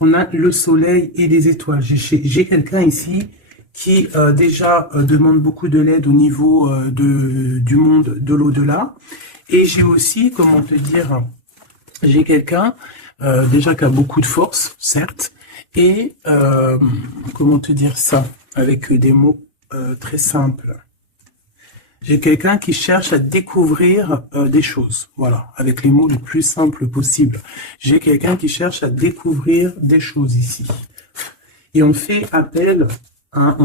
On a le soleil et les étoiles. J'ai quelqu'un ici qui déjà demande beaucoup de l'aide au niveau du monde de l'au-delà. Et j'ai aussi, comment te dire, j'ai quelqu'un déjà qui a beaucoup de force, certes, et comment te dire ça, avec des mots très simples. J'ai quelqu'un qui cherche à découvrir des choses, voilà, avec les mots les plus simples possibles. J'ai quelqu'un qui cherche à découvrir des choses ici. Et on fait appel, hein,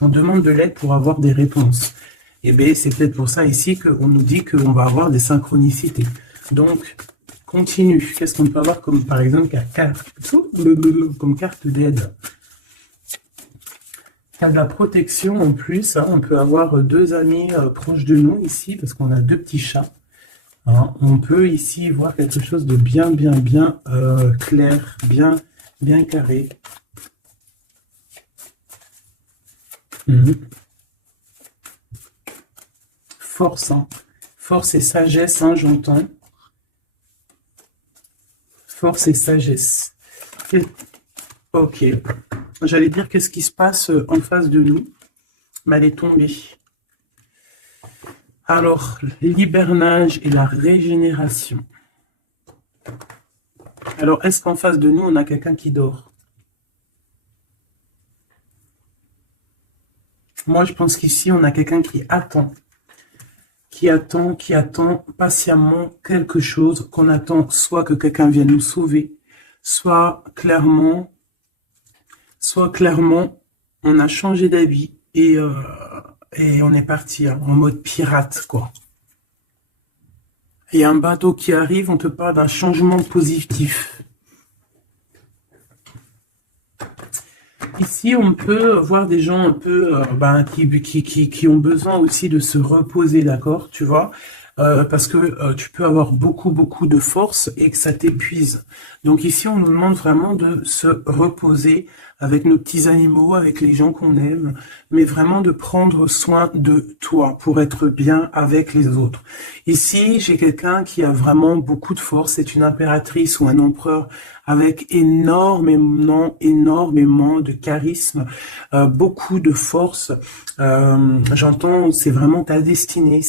on demande de l'aide pour avoir des réponses. Et bien, c'est peut-être pour ça ici qu'on nous dit qu'on va avoir des synchronicités. Donc, continue. Qu'est-ce qu'on peut avoir comme, par exemple, comme carte d'aide? Il y a de la protection en plus, hein. On peut avoir deux amis proches de nous ici, parce qu'on a deux petits chats. Hein. On peut ici voir quelque chose de bien clair, bien carré. Force, hein. Force et sagesse, hein, j'entends. Force et sagesse. Ok. J'allais dire qu'est-ce qui se passe en face de nous, mais elle est tombée. Alors, l'hibernage et la régénération. Alors, est-ce qu'en face de nous, on a quelqu'un qui dort? Moi, je pense qu'ici, on a quelqu'un qui attend. Qui attend patiemment quelque chose, qu'on attend soit que quelqu'un vienne nous sauver, soit clairement, on a changé d'avis et on est parti hein, en mode pirate, quoi. Il y a un bateau qui arrive, on te parle d'un changement positif. Ici, on peut voir des gens un peu qui ont besoin aussi de se reposer, d'accord, tu vois, parce que tu peux avoir beaucoup de force et que ça t'épuise. Donc ici, on nous demande vraiment de se reposer avec nos petits animaux, avec les gens qu'on aime, mais vraiment de prendre soin de toi pour être bien avec les autres. Ici, j'ai quelqu'un qui a vraiment beaucoup de force, c'est une impératrice ou un empereur avec énormément de charisme, beaucoup de force. J'entends, c'est vraiment ta destinée.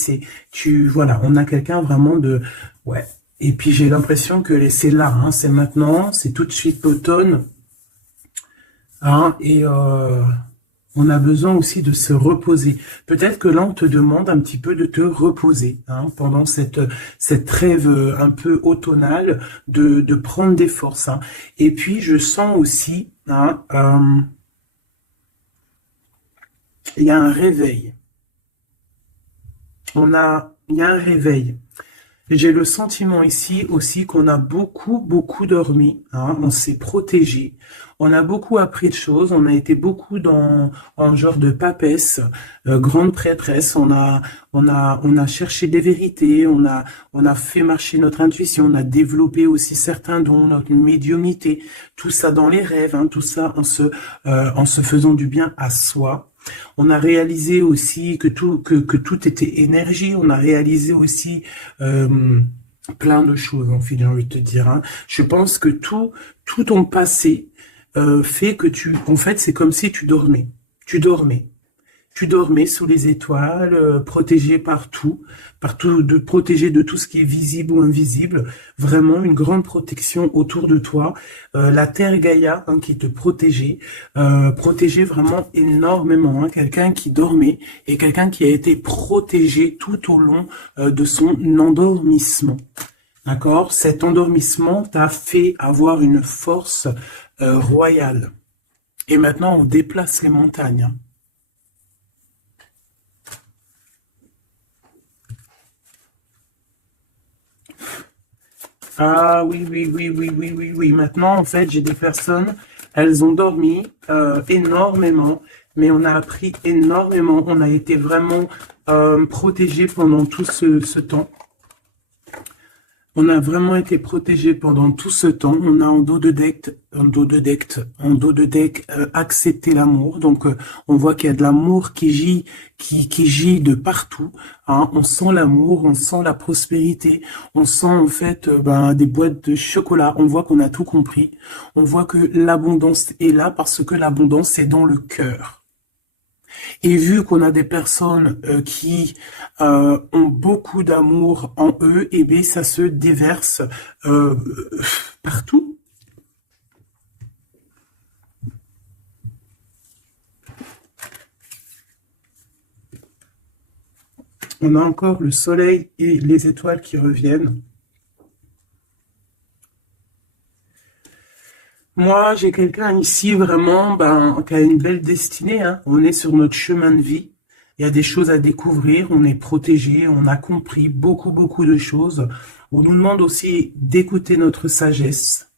Voilà, on a quelqu'un vraiment de, ouais. Et puis j'ai l'impression que c'est là, hein, c'est maintenant, c'est tout de suite l'automne, hein, et on a besoin aussi de se reposer. Peut-être que là, on te demande un petit peu de te reposer hein, pendant cette trêve un peu automnale, de prendre des forces. Hein. Et puis, je sens aussi, hein, il y a un réveil. Il y a un réveil. J'ai le sentiment ici aussi qu'on a beaucoup dormi, hein, on s'est protégé, on a beaucoup appris de choses, on a été beaucoup en genre de papesse, grande prêtresse, on a cherché des vérités, on a fait marcher notre intuition, on a développé aussi certains dons, notre médiumnité, tout ça dans les rêves, hein, tout ça en se faisant du bien à soi. On a réalisé aussi que tout était énergie. On a réalisé aussi plein de choses, en fait, j'ai envie de te dire. Hein. Je pense que tout ton passé fait que en fait, c'est comme si tu dormais. Tu dormais sous les étoiles, protégé partout, protégé de tout ce qui est visible ou invisible. Vraiment une grande protection autour de toi. La Terre Gaïa hein, qui te protégeait, protégeait vraiment énormément. Hein, quelqu'un qui dormait et quelqu'un qui a été protégé tout au long de son endormissement. D'accord? Cet endormissement t'a fait avoir une force royale. Et maintenant, on déplace les montagnes. Hein. Ah oui. Maintenant, en fait, j'ai des personnes, elles ont dormi énormément, mais on a appris énormément. On a été vraiment protégés pendant tout ce temps. On a vraiment été protégé pendant tout ce temps. On a en dos de deck accepté l'amour. Donc on voit qu'il y a de l'amour qui gît de partout. Hein. On sent l'amour, on sent la prospérité, on sent en fait des boîtes de chocolat. On voit qu'on a tout compris. On voit que l'abondance est là parce que l'abondance est dans le cœur. Et vu qu'on a des personnes qui ont beaucoup d'amour en eux, et bien ça se déverse partout. On a encore le soleil et les étoiles qui reviennent. Moi, j'ai quelqu'un ici vraiment qui a une belle destinée. Hein. On est sur notre chemin de vie. Il y a des choses à découvrir. On est protégé. On a compris beaucoup, beaucoup de choses. On nous demande aussi d'écouter notre sagesse.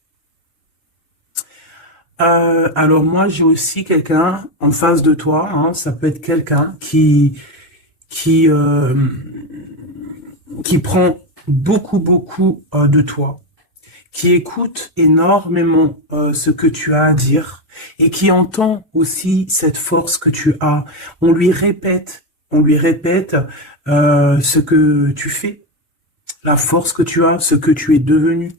Alors moi, j'ai aussi quelqu'un en face de toi. Hein. Ça peut être quelqu'un qui prend beaucoup, beaucoup de toi, qui écoute énormément ce que tu as à dire et qui entend aussi cette force que tu as. On lui répète ce que tu fais, la force que tu as, ce que tu es devenu.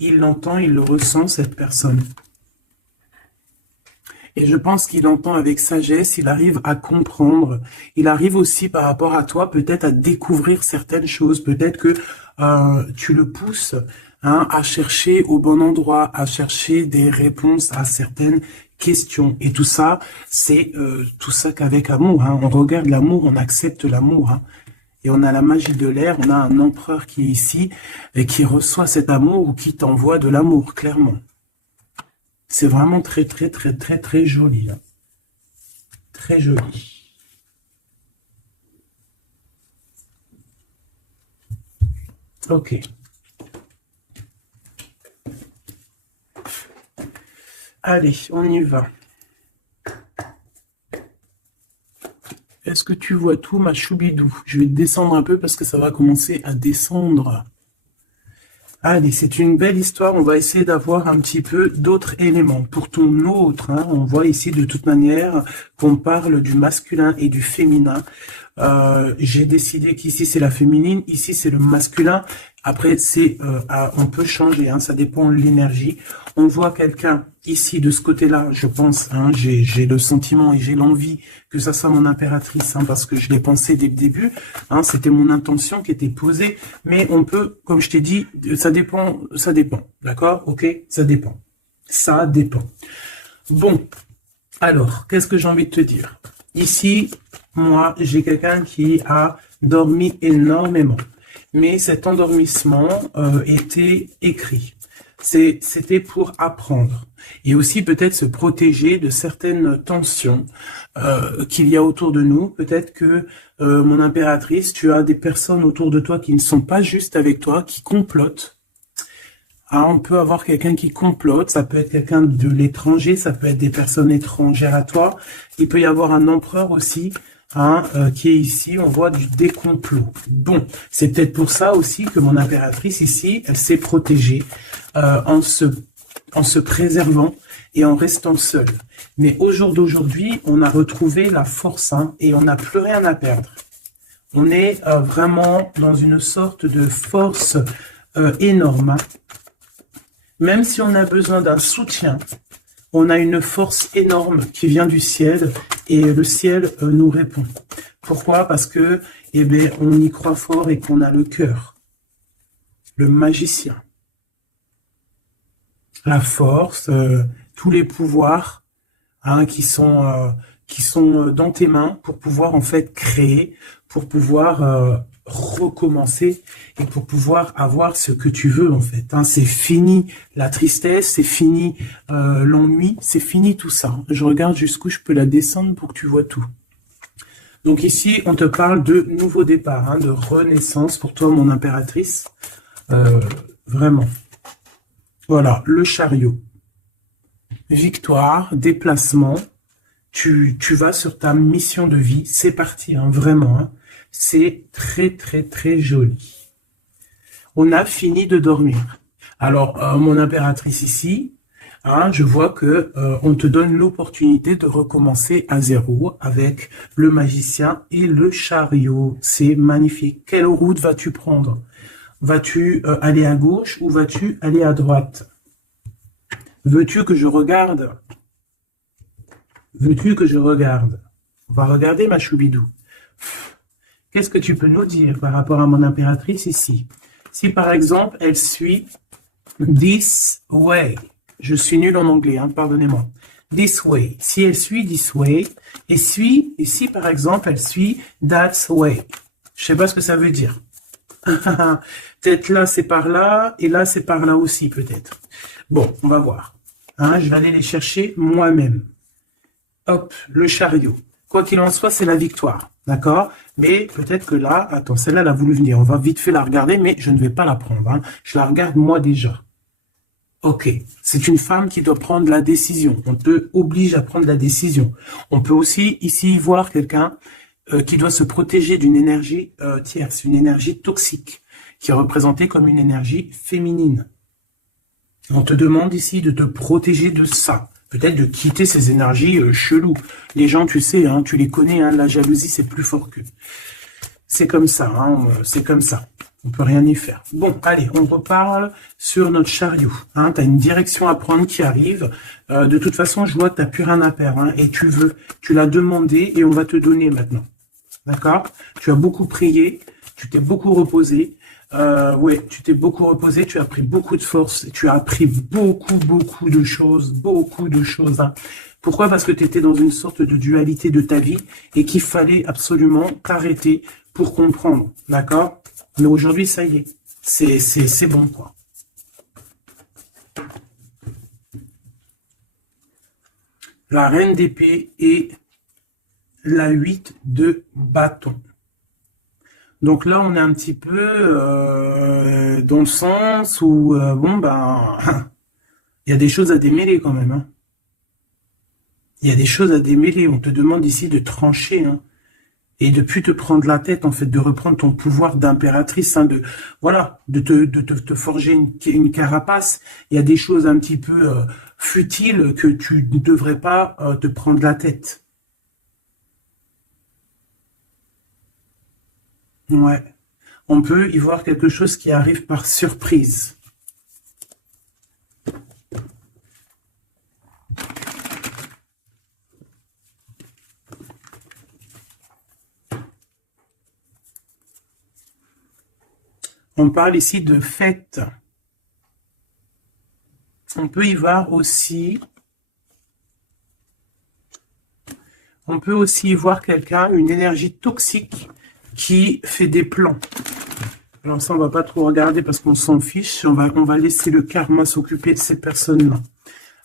Il l'entend, il le ressent, cette personne. Et je pense qu'il entend avec sagesse, il arrive à comprendre, il arrive aussi par rapport à toi peut-être à découvrir certaines choses, peut-être que tu le pousses à chercher au bon endroit, à chercher des réponses à certaines questions. Et tout ça, c'est tout ça qu'avec amour. Hein. On regarde l'amour, on accepte l'amour. Hein. Et on a la magie de l'air, on a un empereur qui est ici et qui reçoit cet amour ou qui t'envoie de l'amour, clairement. C'est vraiment très, très, très, très, très joli. Hein. Très joli. Ok. Allez, on y va. Est-ce que tu vois tout, ma choubidou? Je vais descendre un peu parce que ça va commencer à descendre. Allez, c'est une belle histoire. On va essayer d'avoir un petit peu d'autres éléments. Pour ton autre, hein, on voit ici de toute manière qu'on parle du masculin et du féminin. J'ai décidé qu'ici c'est la féminine, ici c'est le masculin. Après, on peut changer, hein, ça dépend de l'énergie. On voit quelqu'un ici de ce côté-là, je pense, hein, j'ai le sentiment et j'ai l'envie que ça soit mon impératrice, hein, parce que je l'ai pensé dès le début, hein, c'était mon intention qui était posée, mais on peut, comme je t'ai dit, ça dépend, d'accord, ok, ça dépend. Bon, alors, qu'est-ce que j'ai envie de te dire? Ici, moi, j'ai quelqu'un qui a dormi énormément. Mais cet endormissement était écrit. C'était pour apprendre. Et aussi peut-être se protéger de certaines tensions qu'il y a autour de nous. Peut-être que, mon impératrice, tu as des personnes autour de toi qui ne sont pas justes avec toi, qui complotent. Ah, on peut avoir quelqu'un qui complote, ça peut être quelqu'un de l'étranger, ça peut être des personnes étrangères à toi. Il peut y avoir un empereur aussi, hein, qui est ici, on voit des complots. Bon, c'est peut-être pour ça aussi que mon impératrice ici, elle s'est protégée en se préservant et en restant seule. Mais au jour d'aujourd'hui, on a retrouvé la force, hein, et on n'a plus rien à perdre. On est vraiment dans une sorte de force énorme, hein. Même si on a besoin d'un soutien, on a une force énorme qui vient du ciel et le ciel nous répond. Pourquoi? Parce que, on y croit fort et qu'on a le cœur. Le magicien. La force, tous les pouvoirs, hein, qui sont dans tes mains pour pouvoir en fait créer, pour pouvoir recommencer et pour pouvoir avoir ce que tu veux en fait. Hein. C'est fini la tristesse, c'est fini l'ennui, c'est fini tout ça. Je regarde jusqu'où je peux la descendre pour que tu vois tout. Donc ici, on te parle de nouveau départ, hein, de renaissance pour toi, mon impératrice. Vraiment. Voilà, le chariot. Victoire, déplacement. Tu vas sur ta mission de vie. C'est parti, hein, vraiment. Hein. C'est très, très, très joli. on a fini de dormir. Alors, mon impératrice ici, hein, je vois que on te donne l'opportunité de recommencer à zéro avec le magicien et le chariot. C'est magnifique. Quelle route vas-tu prendre? Vas-tu aller à gauche ou vas-tu aller à droite? Veux-tu que je regarde? Veux-tu que je regarde? On va regarder ma choubidou. Qu'est-ce que tu peux nous dire par rapport à mon impératrice ici? Si par exemple, elle suit this way. Je suis nul en anglais, hein, pardonnez-moi. This way. Si elle suit this way, et si par exemple, elle suit that way. Je sais pas ce que ça veut dire. Peut-être là, c'est par là, et là, c'est par là aussi, peut-être. Bon, on va voir. Hein, je vais aller les chercher moi-même. Hop, le chariot. Quoi qu'il en soit, c'est la victoire. D'accord? Mais peut-être que là, attends, celle-là, elle a voulu venir. On va vite fait la regarder, mais je ne vais pas la prendre. Hein. Je la regarde moi déjà. Ok, c'est une femme qui doit prendre la décision. On te oblige à prendre la décision. On peut aussi ici voir quelqu'un qui doit se protéger d'une énergie tierce, une énergie toxique, qui est représentée comme une énergie féminine. On te demande ici de te protéger de ça. Peut-être de quitter ces énergies cheloues. Les gens, tu sais, hein, tu les connais, hein, la jalousie, c'est plus fort qu'eux. C'est comme ça, hein, c'est comme ça. On peut rien y faire. Bon, allez, on reparle sur notre chariot. Hein, tu as une direction à prendre qui arrive. De toute façon, je vois que tu n'as plus rien à perdre. Hein, et tu l'as demandé et on va te donner maintenant. D'accord? Tu as beaucoup prié, tu t'es beaucoup reposé. Ouais, tu t'es beaucoup reposé, tu as pris beaucoup de force, tu as appris beaucoup de choses, hein. Pourquoi? Parce que tu étais dans une sorte de dualité de ta vie et qu'il fallait absolument t'arrêter pour comprendre, d'accord? Mais aujourd'hui, ça y est, c'est bon, quoi. La reine d'épée et la 8 de bâton. Donc là, on est un petit peu dans le sens où, bon, ben, il y a des choses à démêler quand même. Hein. Il y a des choses à démêler. On te demande ici de trancher, hein, et de plus te prendre la tête, en fait, de reprendre ton pouvoir d'impératrice, hein, voilà, de te forger une carapace. Il y a des choses un petit peu futiles que tu ne devrais pas te prendre la tête. Ouais, on peut y voir quelque chose qui arrive par surprise. On parle ici de fête. On peut y voir aussi... On peut aussi y voir quelqu'un, une énergie toxique qui fait des plans. Alors ça, on va pas trop regarder parce qu'on s'en fiche. On va laisser le karma s'occuper de ces personnes-là.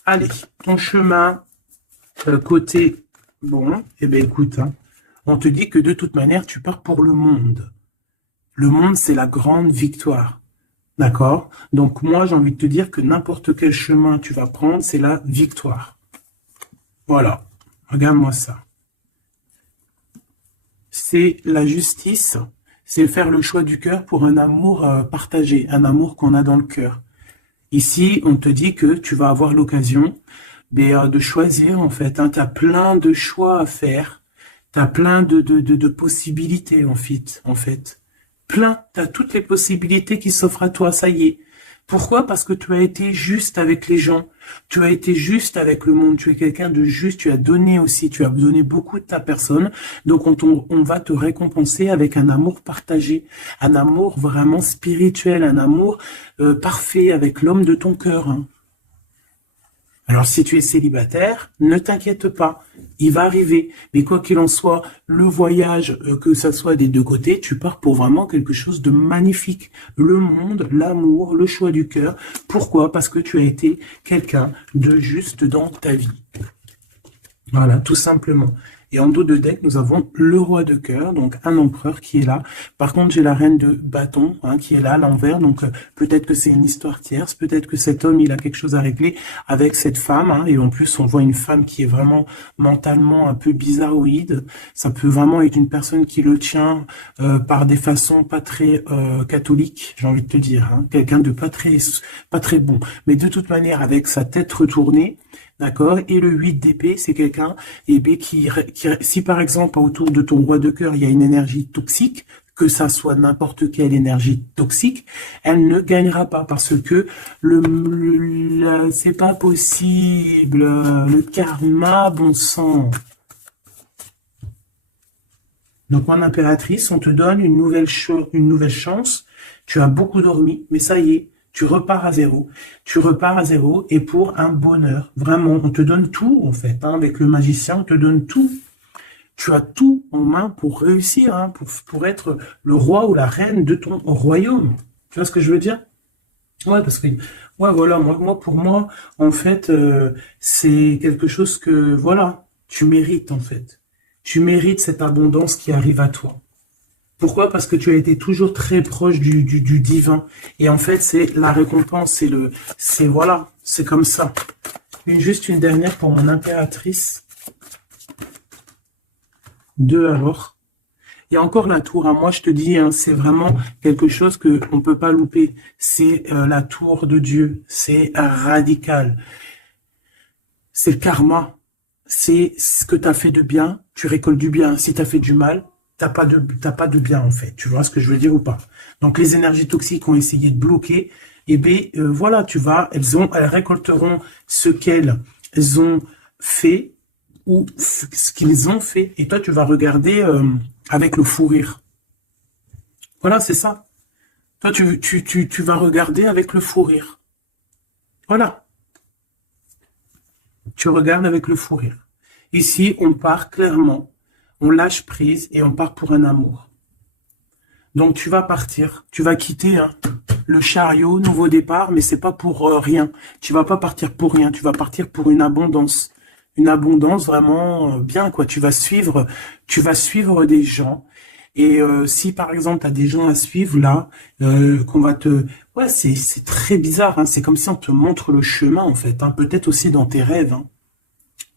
Allez, ton chemin côté... Bon, eh bien écoute, hein, on te dit que de toute manière, tu pars pour le monde. Le monde, c'est la grande victoire. D'accord? Donc moi, j'ai envie de te dire que n'importe quel chemin tu vas prendre, c'est la victoire. Voilà. Regarde-moi ça. C'est la justice, c'est faire le choix du cœur pour un amour partagé, un amour qu'on a dans le cœur. Ici, on te dit que tu vas avoir l'occasion de choisir, en fait. Hein, tu as plein de choix à faire, tu as plein de possibilités, en fait. Plein, tu as toutes les possibilités qui s'offrent à toi, ça y est. Pourquoi? Parce que tu as été juste avec les gens, tu as été juste avec le monde, tu es quelqu'un de juste, tu as donné aussi, tu as donné beaucoup de ta personne, donc on va te récompenser avec un amour partagé, un amour vraiment spirituel, un amour parfait avec l'homme de ton cœur. Hein. Alors si tu es célibataire, ne t'inquiète pas, il va arriver. Mais quoi qu'il en soit, le voyage, que ça soit des deux côtés, tu pars pour vraiment quelque chose de magnifique. Le monde, l'amour, le choix du cœur. Pourquoi? Parce que tu as été quelqu'un de juste dans ta vie. Voilà, tout simplement. Et en dos de deck, nous avons le roi de cœur, donc un empereur qui est là. Par contre, j'ai la reine de bâton qui est là à l'envers. Donc peut-être que c'est une histoire tierce, peut-être que cet homme, il a quelque chose à régler avec cette femme. Et en plus, on voit une femme qui est vraiment mentalement un peu bizarroïde. Ça peut vraiment être une personne qui le tient par des façons pas très catholiques, j'ai envie de te dire. Quelqu'un de pas très bon. Mais de toute manière, avec sa tête retournée, d'accord. Et le 8 d'épée, c'est quelqu'un qui, si par exemple autour de ton roi de cœur, il y a une énergie toxique, que ça soit n'importe quelle énergie toxique, elle ne gagnera pas parce que c'est pas possible. Le karma, bon sang. Donc en impératrice, on te donne une nouvelle chance. Tu as beaucoup dormi, mais ça y est. Tu repars à zéro. Tu repars à zéro et pour un bonheur. Vraiment, on te donne tout en fait. Avec le magicien, on te donne tout. Tu as tout en main pour réussir, pour être le roi ou la reine de ton royaume. Tu vois ce que je veux dire? Ouais, parce que, ouais, voilà, pour moi, en fait, c'est quelque chose que, voilà, tu mérites en fait. Tu mérites cette abondance qui arrive à toi. Pourquoi? Parce que tu as été toujours très proche du divin. Et en fait, c'est la récompense, voilà, c'est comme ça. Juste une dernière pour mon impératrice. 2 alors. Il y a encore la tour. Moi, je te dis, c'est vraiment quelque chose que on peut pas louper. C'est la tour de Dieu. C'est radical. C'est le karma. C'est ce que tu as fait de bien, tu récoltes du bien. Si tu as fait du mal, t'as pas de bien en fait. Tu vois ce que je veux dire ou pas? Donc les énergies toxiques ont essayé de bloquer. Et bien voilà, elles récolteront ce qu'elles ont fait ou ce qu'ils ont fait. Et toi, tu vas regarder avec le fou rire. Voilà, c'est ça. Toi, tu vas regarder avec le fou rire. Voilà. Tu regardes avec le fou rire. Ici, on part clairement. On lâche prise et on part pour un amour. Donc tu vas partir, tu vas quitter le chariot, nouveau départ, mais c'est pas pour rien. Tu vas pas partir pour rien, tu vas partir pour une abondance. Une abondance vraiment bien, quoi. Tu vas suivre des gens. Et si par exemple tu as des gens à suivre là, qu'on va te... Ouais, c'est très bizarre, c'est comme si on te montre le chemin en fait, peut-être aussi dans tes rêves.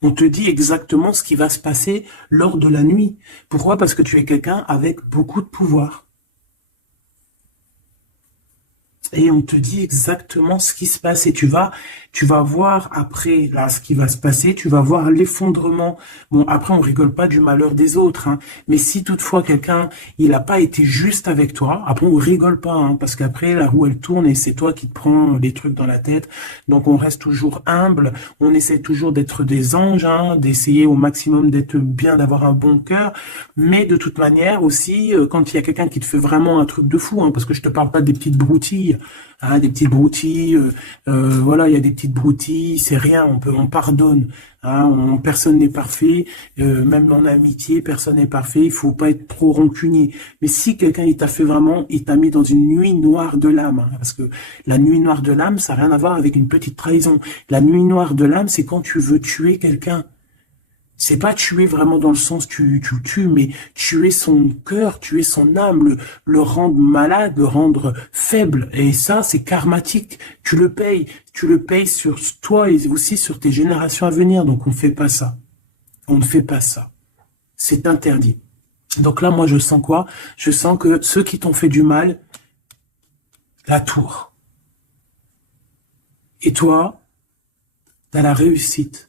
On te dit exactement ce qui va se passer lors de la nuit. Pourquoi? Parce que tu es quelqu'un avec beaucoup de pouvoir. Et on te dit exactement ce qui se passe. Et tu vas voir après, là, ce qui va se passer. Tu vas voir l'effondrement. Bon, après, on rigole pas du malheur des autres. Mais si toutefois quelqu'un, il n'a pas été juste avec toi, après, on rigole pas. Parce qu'après, la roue, elle tourne et c'est toi qui te prends les trucs dans la tête. Donc, on reste toujours humble. On essaie toujours d'être des anges, d'essayer au maximum d'être bien, d'avoir un bon cœur. Mais de toute manière, aussi, quand il y a quelqu'un qui te fait vraiment un truc de fou, parce que je te parle pas des petites broutilles, des petites broutilles, voilà, il y a des petites broutilles, c'est rien, on pardonne, personne n'est parfait, même en amitié, personne n'est parfait, il faut pas être trop rancunier. Mais si quelqu'un il t'a fait vraiment, il t'a mis dans une nuit noire de l'âme, parce que la nuit noire de l'âme, ça n'a rien à voir avec une petite trahison. La nuit noire de l'âme, c'est quand tu veux tuer quelqu'un. C'est pas tuer vraiment dans le sens tu tues, mais tuer son cœur, tuer son âme, le rendre malade, le rendre faible. Et ça, c'est karmatique. Tu le payes sur toi et aussi sur tes générations à venir. Donc on ne fait pas ça. On ne fait pas ça. C'est interdit. Donc là, moi, je sens quoi? Je sens que ceux qui t'ont fait du mal, la tour. Et toi, t'as la réussite.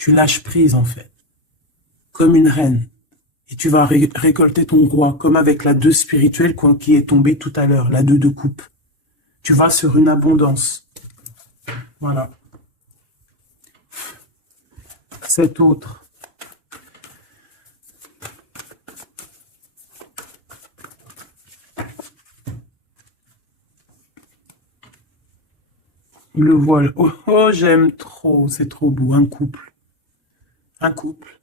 Tu lâches prise, en fait, comme une reine. Et tu vas récolter ton roi, comme avec la 2 spirituelle qui est tombée tout à l'heure, la 2 de coupe. Tu vas sur une abondance. Voilà. Cet autre. Le voile. Oh, j'aime trop. C'est trop beau. Un couple. Un couple.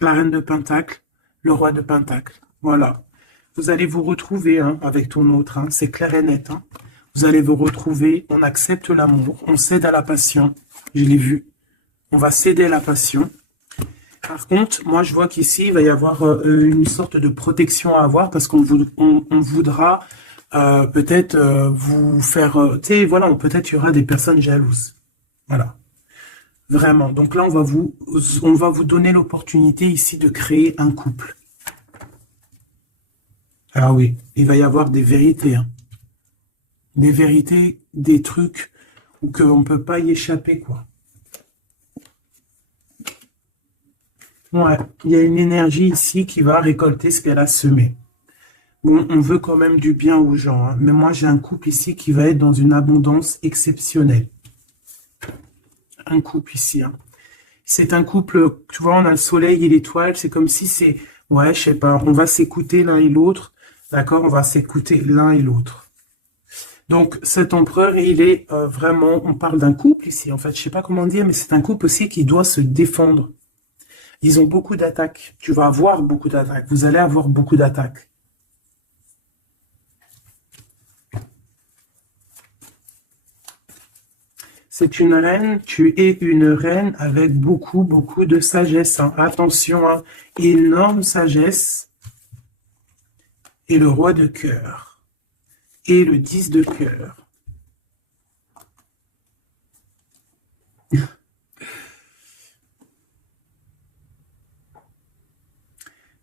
La reine de Pentacle. Le roi de Pentacle. Voilà. Vous allez vous retrouver avec ton autre. C'est clair et net. Vous allez vous retrouver. On accepte l'amour. On cède à la passion. Je l'ai vu. On va céder à la passion. Par contre, moi, je vois qu'ici, il va y avoir une sorte de protection à avoir parce on voudra peut-être vous faire... tu sais, voilà, peut-être il y aura des personnes jalouses. Voilà, vraiment. Donc là, on va vous donner l'opportunité ici de créer un couple. Ah oui, il va y avoir des vérités, hein. Des vérités, des trucs qu'on ne peut pas y échapper, quoi. Ouais, il y a une énergie ici qui va récolter ce qu'elle a semé. Bon, on veut quand même du bien aux gens, hein, mais moi j'ai un couple ici qui va être dans une abondance exceptionnelle. Un couple ici, hein. C'est un couple, tu vois, on a le soleil et l'étoile, c'est comme si c'est, ouais, je sais pas, on va s'écouter l'un et l'autre, d'accord, on va s'écouter l'un et l'autre. Donc cet empereur, il est vraiment, on parle d'un couple ici, en fait, je sais pas comment dire, mais c'est un couple aussi qui doit se défendre. Ils ont beaucoup d'attaques. Tu vas avoir beaucoup d'attaques. Vous allez avoir beaucoup d'attaques. C'est une reine. Tu es une reine avec beaucoup, beaucoup de sagesse, hein. Attention, hein. Énorme sagesse. Et le roi de cœur. Et le 10 de cœur.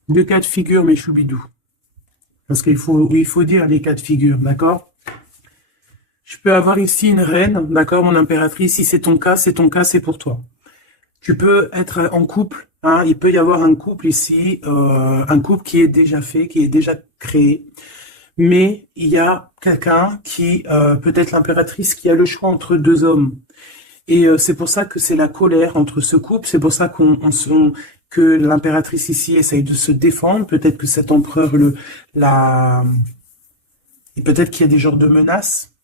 Deux cas de figure, mes choubidous. Parce qu'il faut dire les cas de figure, d'accord? Je peux avoir ici une reine, d'accord, mon impératrice. Si c'est ton cas, c'est ton cas, c'est pour toi. Tu peux être en couple, hein, il peut y avoir un couple ici, un couple qui est déjà fait, qui est déjà créé. Mais il y a quelqu'un qui, peut-être l'impératrice, qui a le choix entre deux hommes. Et c'est pour ça que c'est la colère entre ce couple. C'est pour ça que l'impératrice ici essaye de se défendre. Peut-être que cet empereur et peut-être qu'il y a des genres de menaces.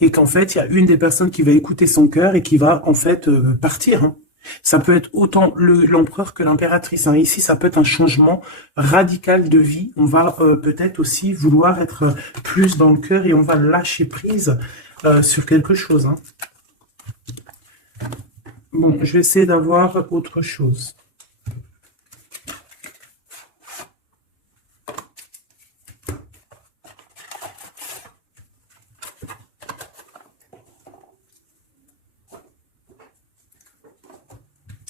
Et qu'en fait, il y a une des personnes qui va écouter son cœur et qui va en fait partir, hein. Ça peut être autant l'empereur que l'impératrice, hein. Ici, ça peut être un changement radical de vie. On va peut-être aussi vouloir être plus dans le cœur et on va lâcher prise sur quelque chose, hein. Bon, je vais essayer d'avoir autre chose.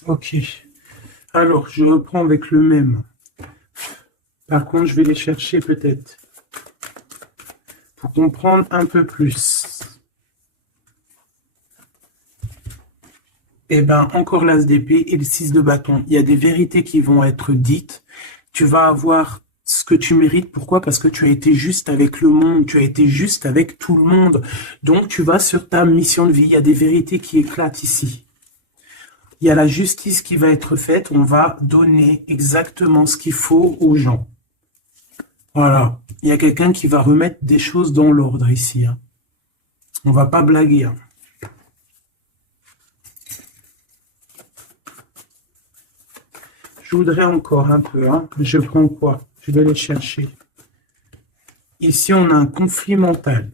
Ok. Alors, je reprends avec le même. Par contre, je vais les chercher peut-être. Pour comprendre un peu plus. Eh bien, encore l'as d'épée et le 6 de bâton. Il y a des vérités qui vont être dites. Tu vas avoir ce que tu mérites. Pourquoi? Parce que tu as été juste avec le monde. Tu as été juste avec tout le monde. Donc, tu vas sur ta mission de vie. Il y a des vérités qui éclatent ici. Il y a la justice qui va être faite. On va donner exactement ce qu'il faut aux gens. Voilà. Il y a quelqu'un qui va remettre des choses dans l'ordre ici, hein. On va pas blaguer, hein. Je voudrais encore un peu, hein. Je prends quoi? Je vais les chercher. Ici, on a un conflit mental.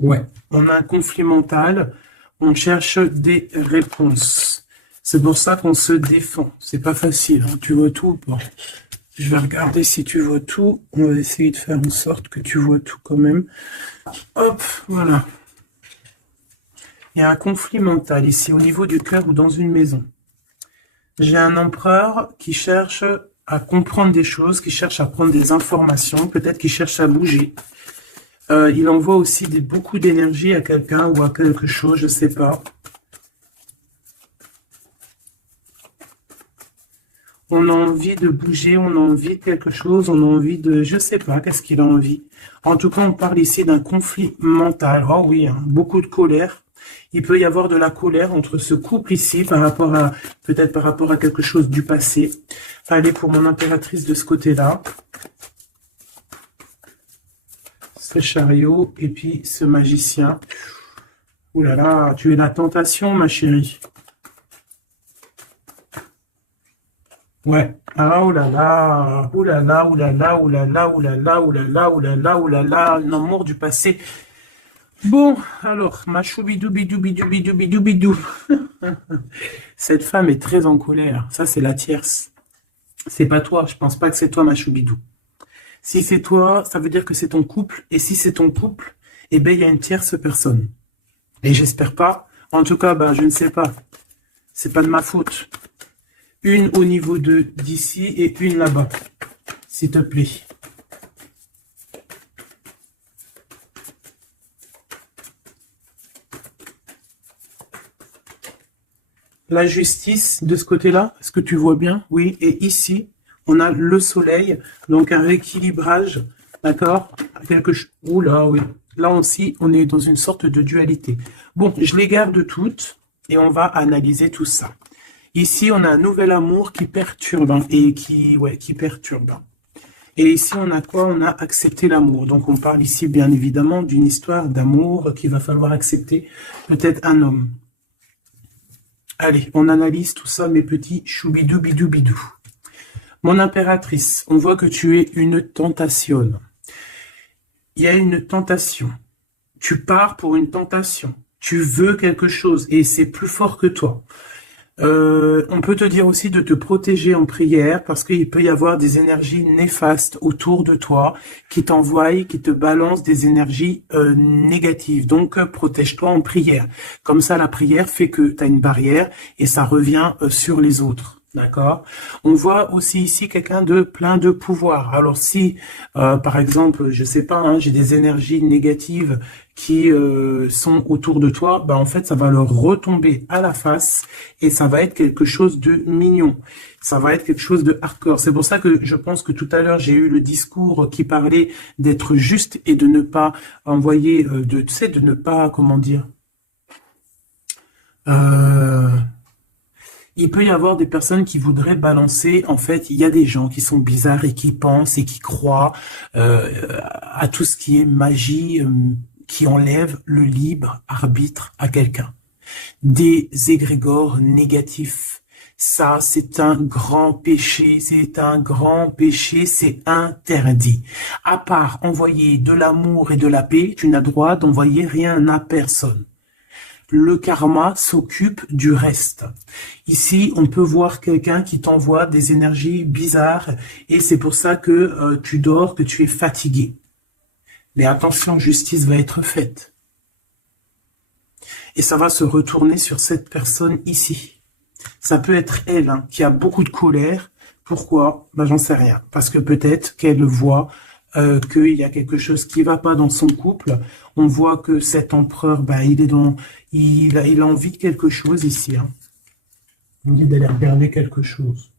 Ouais, on a un conflit mental. On cherche des réponses. C'est pour ça qu'on se défend. C'est pas facile, hein. Tu vois tout? Bon. Je vais regarder si tu vois tout. On va essayer de faire en sorte que tu vois tout quand même. Hop, voilà. Il y a un conflit mental ici, au niveau du cœur ou dans une maison. J'ai un empereur qui cherche à comprendre des choses, qui cherche à prendre des informations, peut-être qu'il cherche à bouger. Il envoie aussi beaucoup d'énergie à quelqu'un ou à quelque chose, je ne sais pas. On a envie de bouger, on a envie de quelque chose, on a envie de... Je ne sais pas, qu'est-ce qu'il a envie. En tout cas, on parle ici d'un conflit mental. Oh oui, hein, beaucoup de colère. Il peut y avoir de la colère entre ce couple ici par rapport à, peut-être par rapport à quelque chose du passé. Allez, pour mon impératrice de ce côté-là. Ce chariot et puis ce magicien. Ouh là là, tu es la tentation, ma chérie. Ouais. Ah, oh là là, oh là là, oh là là, oh là là, oh là là, oh là là, oh là là, oh là là, l'amour du passé. Bon, alors, ma choubidou, bidou, bidou, bidou, bidou, bidou. Cette femme est très en colère. Ça, c'est la tierce. C'est pas toi. Je pense pas que c'est toi, ma choubidou. Si c'est toi, ça veut dire que c'est ton couple. Et si c'est ton couple, eh ben, il y a une tierce personne. Et j'espère pas. En tout cas, ben, je ne sais pas. C'est pas de ma faute. Une au niveau de d'ici et une là-bas. S'il te plaît. La justice de ce côté-là, est-ce que tu vois bien? Oui. Et ici, on a le soleil, donc un rééquilibrage, d'accord? Quelque chose. Oula, oui. Là aussi, on est dans une sorte de dualité. Bon, je les garde toutes et on va analyser tout ça. Ici, on a un nouvel amour qui perturbe hein, et qui, ouais, qui perturbe. Et ici, on a quoi? On a accepté l'amour. Donc, on parle ici, bien évidemment, d'une histoire d'amour qu'il va falloir accepter. Peut-être un homme. Allez, on analyse tout ça, mes petits choubidou bidou bidou. Mon impératrice, on voit que tu es une tentation. Il y a une tentation. Tu pars pour une tentation. Tu veux quelque chose et c'est plus fort que toi. On peut te dire aussi de te protéger en prière parce qu'il peut y avoir des énergies néfastes autour de toi qui t'envoient, qui te balancent des énergies négatives. Donc, protège-toi en prière. Comme ça, la prière fait que tu as une barrière et ça revient sur les autres. D'accord. On voit aussi ici quelqu'un de plein de pouvoir. Alors si, par exemple, je sais pas, hein, j'ai des énergies négatives qui sont autour de toi, ben en fait, ça va leur retomber à la face et ça va être quelque chose de mignon. Ça va être quelque chose de hardcore. C'est pour ça que je pense que tout à l'heure, j'ai eu le discours qui parlait d'être juste et de ne pas envoyer, tu sais, de ne pas, comment dire, euh, il peut y avoir des personnes qui voudraient balancer. En fait, il y a des gens qui sont bizarres et qui pensent et qui croient à tout ce qui est magie, qui enlève le libre arbitre à quelqu'un. Des égrégores négatifs. Ça, c'est un grand péché, c'est un grand péché, c'est interdit. À part envoyer de l'amour et de la paix, tu n'as droit d'envoyer rien à personne. Le karma s'occupe du reste. Ici, on peut voir quelqu'un qui t'envoie des énergies bizarres et c'est pour ça que tu dors, que tu es fatigué. Mais attention, justice va être faite. Et ça va se retourner sur cette personne ici. Ça peut être elle hein, qui a beaucoup de colère. Pourquoi? Ben, j'en sais rien. Parce que peut-être qu'elle voit qu'il y a quelque chose qui va pas dans son couple. On voit que cet empereur, ben, il a envie de quelque chose ici. Hein. On dit d'aller regarder quelque chose.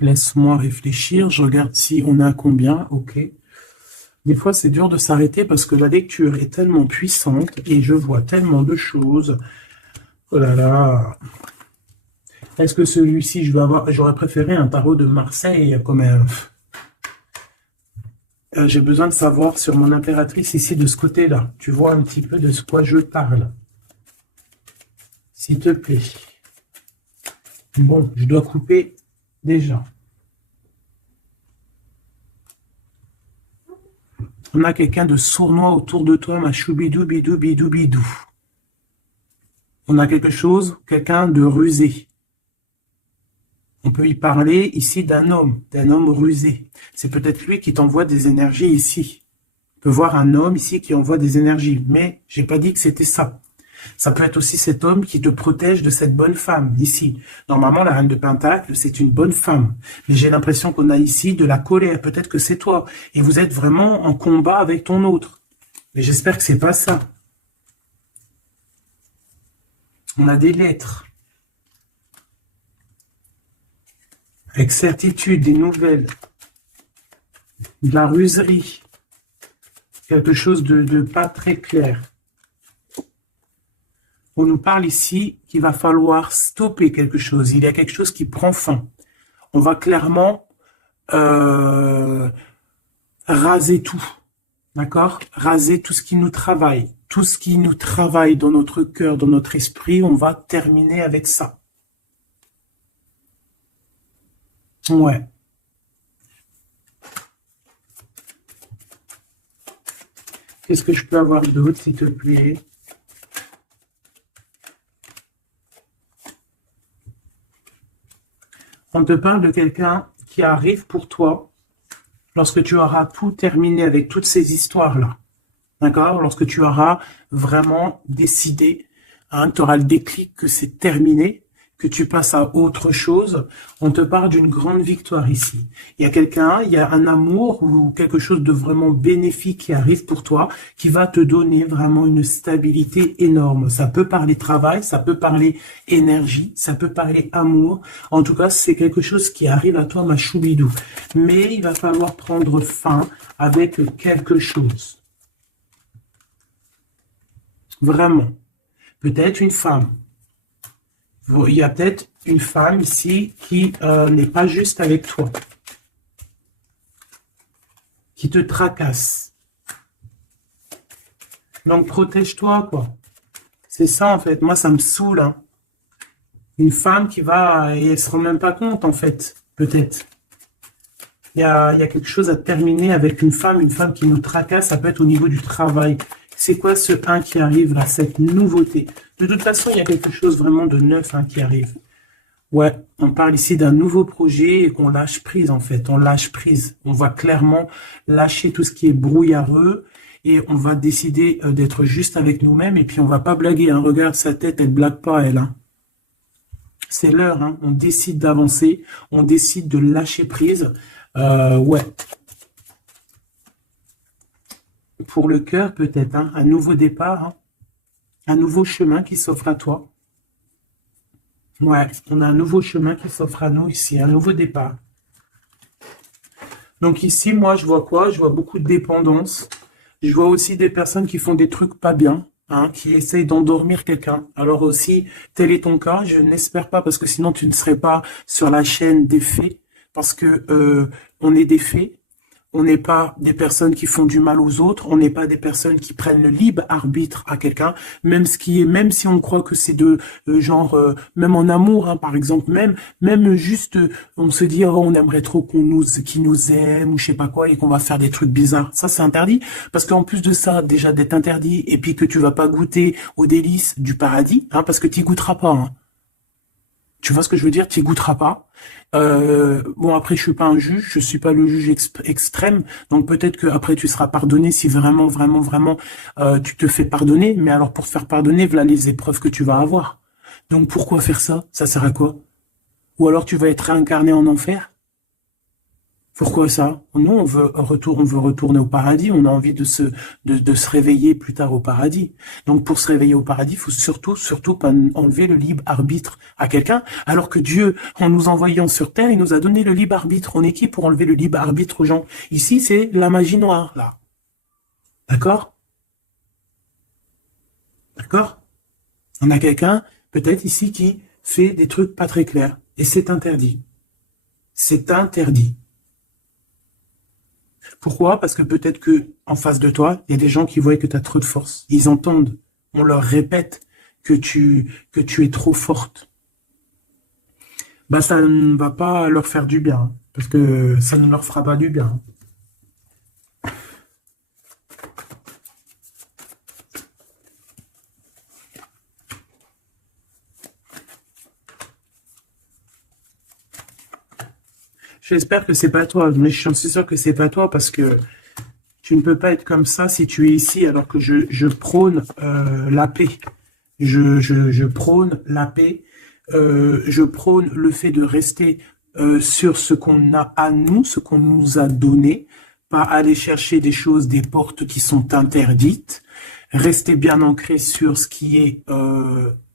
Laisse-moi réfléchir. Je regarde si on a combien. Ok. Des fois, c'est dur de s'arrêter parce que la lecture est tellement puissante et je vois tellement de choses. Oh là là. Est-ce que celui-ci, j'aurais préféré un tarot de Marseille comme un... j'ai besoin de savoir sur mon impératrice ici de ce côté-là. Tu vois un petit peu de ce quoi je parle. S'il te plaît. Bon, je dois couper déjà. On a quelqu'un de sournois autour de toi, ma choubidou, bidou, bidou, bidou. On a quelque chose, quelqu'un de rusé. On peut y parler ici d'un homme rusé. C'est peut-être lui qui t'envoie des énergies ici. On peut voir un homme ici qui envoie des énergies, mais j'ai pas dit que c'était ça. Ça peut être aussi cet homme qui te protège de cette bonne femme, ici. Normalement, la reine de Pentacle, c'est une bonne femme. Mais j'ai l'impression qu'on a ici de la colère. Peut-être que c'est toi. Et vous êtes vraiment en combat avec ton autre. Mais j'espère que c'est pas ça. On a des lettres. Avec certitude, des nouvelles. De la ruserie. Quelque chose de pas très clair. On nous parle ici qu'il va falloir stopper quelque chose. Il y a quelque chose qui prend fin. On va clairement raser tout. D'accord? Raser tout ce qui nous travaille. Tout ce qui nous travaille dans notre cœur, dans notre esprit, on va terminer avec ça. Ouais. Qu'est-ce que je peux avoir d'autre, s'il te plaît? On te parle de quelqu'un qui arrive pour toi lorsque tu auras tout terminé avec toutes ces histoires-là. D'accord? Lorsque tu auras vraiment décidé, hein, tu auras le déclic que c'est terminé, que tu passes à autre chose, on te parle d'une grande victoire ici. Il y a quelqu'un, il y a un amour ou quelque chose de vraiment bénéfique qui arrive pour toi, qui va te donner vraiment une stabilité énorme. Ça peut parler travail, ça peut parler énergie, ça peut parler amour. En tout cas, c'est quelque chose qui arrive à toi, ma choubidou. Mais il va falloir prendre fin avec quelque chose. Vraiment. Peut-être une femme. Il y a peut-être une femme ici qui n'est pas juste avec toi. Qui te tracasse. Donc, protège-toi, quoi. C'est ça, en fait. Moi, ça me saoule, hein. Une femme qui va... Et elle se rend même pas compte, en fait. Peut-être. Il y a quelque chose à terminer avec une femme qui nous tracasse. Ça peut être au niveau du travail. C'est quoi ce 1 qui arrive là, cette nouveauté? De toute façon, il y a quelque chose vraiment de neuf qui arrive. Ouais, on parle ici d'un nouveau projet et qu'on lâche prise en fait. On lâche prise. On va clairement lâcher tout ce qui est brouillareux et on va décider d'être juste avec nous-mêmes. Et puis on va pas blaguer. Hein. Regarde sa tête, elle blague pas elle. Hein. C'est l'heure. Hein. On décide d'avancer. On décide de lâcher prise. Ouais. Pour le cœur, peut-être, hein, un nouveau départ, hein, un nouveau chemin qui s'offre à toi. Ouais, on a un nouveau chemin qui s'offre à nous ici, un nouveau départ. Donc ici, moi, je vois quoi? Je vois beaucoup de dépendance. Je vois aussi des personnes qui font des trucs pas bien, hein, qui essayent d'endormir quelqu'un. Alors aussi, tel est ton cas, je n'espère pas, parce que sinon tu ne serais pas sur la chaîne des faits, parce que on est des faits. On n'est pas des personnes qui font du mal aux autres, on n'est pas des personnes qui prennent le libre arbitre à quelqu'un, même si on croit que c'est de genre, même en amour, hein, par exemple, même juste, on se dit, oh, on aimerait trop qu'il nous aime ou je sais pas quoi et qu'on va faire des trucs bizarres. Ça, c'est interdit, parce qu'en plus de ça, déjà d'être interdit et puis que tu vas pas goûter aux délices du paradis, hein, parce que tu goûteras pas. Hein. Tu vois ce que je veux dire? Tu y goûteras pas. Bon, après, je suis pas un juge, je suis pas le juge extrême, donc peut-être que après tu seras pardonné si vraiment, vraiment, vraiment tu te fais pardonner. Mais alors pour te faire pardonner, voilà les épreuves que tu vas avoir. Donc pourquoi faire ça? Ça sert à quoi? Ou alors tu vas être réincarné en enfer? Pourquoi ça? Nous, on veut retourner au paradis, on a envie de se réveiller plus tard au paradis. Donc, pour se réveiller au paradis, il faut surtout pas enlever le libre arbitre à quelqu'un, alors que Dieu, en nous envoyant sur Terre, il nous a donné le libre arbitre. On est qui pour enlever le libre arbitre aux gens? Ici, c'est la magie noire, là. D'accord? D'accord? On a quelqu'un, peut-être ici, qui fait des trucs pas très clairs. Et c'est interdit. C'est interdit. Pourquoi? Parce que peut-être que en face de toi, il y a des gens qui voient que tu as trop de force. Ils entendent, on leur répète que tu es trop forte. Bah ça ne va pas leur faire du bien, parce que ça ne leur fera pas du bien. J'espère que c'est pas toi, mais je suis sûr que c'est pas toi parce que tu ne peux pas être comme ça si tu es ici alors que je prône la paix. Je prône la paix. Je prône le fait de rester sur ce qu'on a à nous, ce qu'on nous a donné, pas aller chercher des choses, des portes qui sont interdites. Rester bien ancré sur ce qui est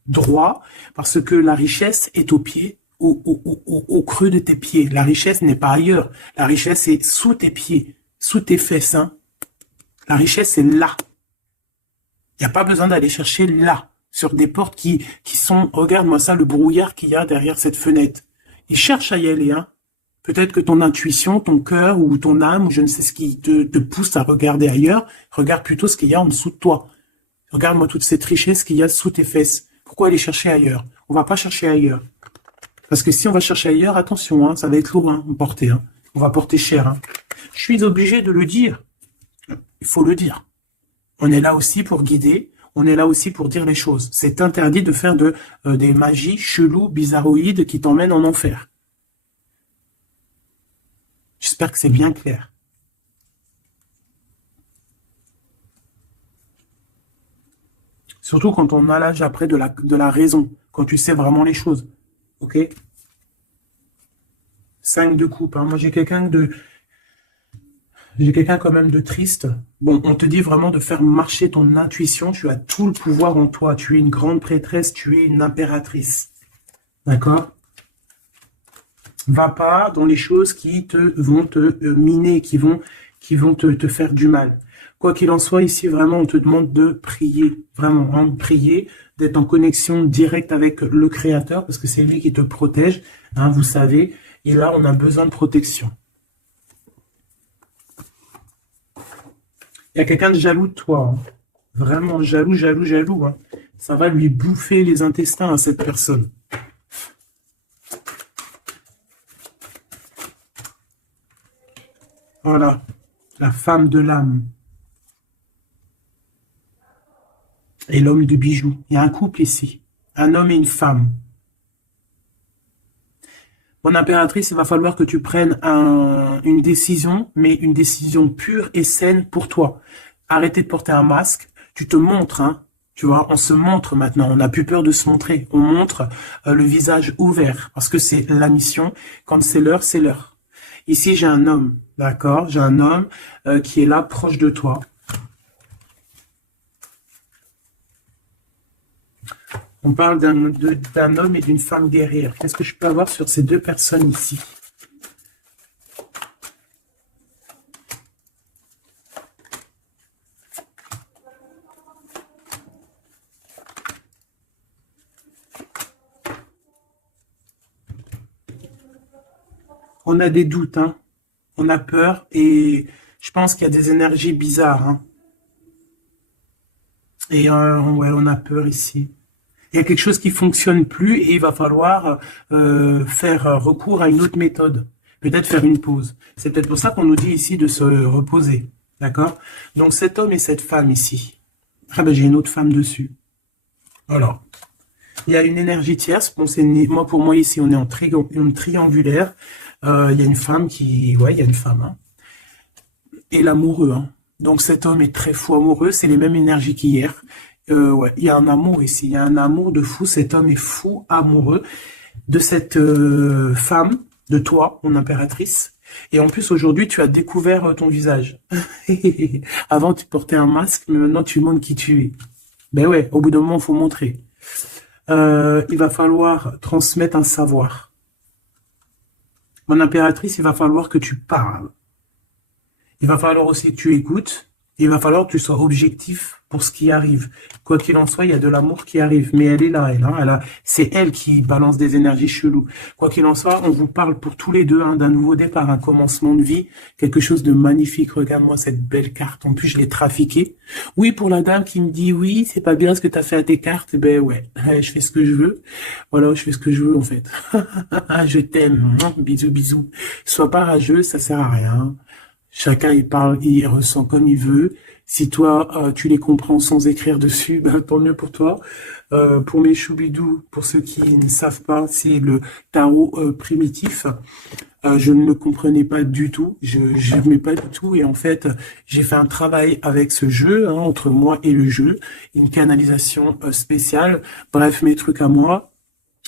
droit, parce que la richesse est au pied. Au creux de tes pieds. La richesse n'est pas ailleurs. La richesse est sous tes pieds, sous tes fesses. Hein. La richesse est là. Il n'y a pas besoin d'aller chercher là, sur des portes qui sont... Regarde-moi ça, le brouillard qu'il y a derrière cette fenêtre. Il cherche à y aller. Hein. Peut-être que ton intuition, ton cœur ou ton âme, ou je ne sais ce qui te pousse à regarder ailleurs, regarde plutôt ce qu'il y a en dessous de toi. Regarde-moi toute cette richesse qu'il y a sous tes fesses. Pourquoi aller chercher ailleurs? On va pas chercher ailleurs. Parce que si on va chercher ailleurs, attention, hein, ça va être lourd à porter. Hein. On va porter cher. Hein. Je suis obligé de le dire. Il faut le dire. On est là aussi pour guider, on est là aussi pour dire les choses. C'est interdit de faire des magies cheloues, bizarroïdes qui t'emmènent en enfer. J'espère que c'est bien clair. Surtout quand on a l'âge après de la raison, quand tu sais vraiment les choses. Ok? 5 de coupe. Hein. Moi, j'ai quelqu'un quand même de triste. Bon, on te dit vraiment de faire marcher ton intuition. Tu as tout le pouvoir en toi. Tu es une grande prêtresse, tu es une impératrice. D'accord? Va pas dans les choses qui vont te miner, qui vont te faire du mal. Quoi qu'il en soit, ici, vraiment, on te demande de prier. Vraiment, hein, de prier, d'être en connexion directe avec le Créateur, parce que c'est lui qui te protège, hein, vous savez. Et là, on a besoin de protection. Il y a quelqu'un de jaloux de toi. Hein. Vraiment jaloux, jaloux, jaloux. Hein. Ça va lui bouffer les intestins à cette personne. Voilà, la femme de l'âme et l'homme de bijoux. Il y a un couple ici, un homme et une femme. Mon impératrice, il va falloir que tu prennes une décision, mais une décision pure et saine pour toi. Arrêtez de porter un masque, tu te montres, hein. Tu vois, on se montre maintenant, on n'a plus peur de se montrer. On montre le visage ouvert, parce que c'est la mission. Quand c'est l'heure, c'est l'heure. Ici, j'ai un homme, d'accord? J'ai un homme qui est là, proche de toi. On parle d'un homme et d'une femme guerrière. Qu'est-ce que je peux avoir sur ces deux personnes ici? On a des doutes, hein. On a peur et je pense qu'il y a des énergies bizarres. Hein. Et ouais, on a peur ici. Il y a quelque chose qui fonctionne plus et il va falloir faire recours à une autre méthode. Peut-être faire une pause. C'est peut-être pour ça qu'on nous dit ici de se reposer. D'accord? Donc cet homme et cette femme ici. Ah ben j'ai une autre femme dessus. Alors, il y a une énergie tierce. Bon, pour moi ici, on est en triangulaire. Il y a une femme ouais, il y a une femme. Hein. Et l'amoureux. Hein. Donc cet homme est très fou amoureux. C'est les mêmes énergies qu'hier. Ouais, il y a un amour ici, il y a un amour de fou. Cet homme est fou amoureux de cette femme, de toi, mon impératrice. Et en plus, aujourd'hui, tu as découvert ton visage. Avant, tu portais un masque, mais maintenant, tu montres qui tu es. Ben ouais, au bout d'un moment, il faut montrer. Il va falloir transmettre un savoir. Mon impératrice, il va falloir que tu parles. Il va falloir aussi que tu écoutes. Il va falloir que tu sois objectif pour ce qui arrive. Quoi qu'il en soit, il y a de l'amour qui arrive. Mais elle est là, c'est elle qui balance des énergies cheloues. Quoi qu'il en soit, on vous parle pour tous les deux hein, d'un nouveau départ, un commencement de vie, quelque chose de magnifique. Regarde-moi cette belle carte. En plus, je l'ai trafiquée. Oui, pour la dame qui me dit, oui, c'est pas bien ce que tu as fait à tes cartes. Ben ouais, je fais ce que je veux. Voilà, je fais ce que je veux en fait. Je t'aime. Bisous, bisous. Sois pas rageux, ça sert à rien. Chacun, il parle, il ressent comme il veut. Si toi, tu les comprends sans écrire dessus, ben, tant mieux pour toi. Pour mes choubidous, pour ceux qui ne savent pas, c'est le tarot primitif. Je ne le comprenais pas du tout, je n'aimais pas du tout. Et en fait, j'ai fait un travail avec ce jeu, hein, entre moi et le jeu, une canalisation spéciale. Bref, mes trucs à moi.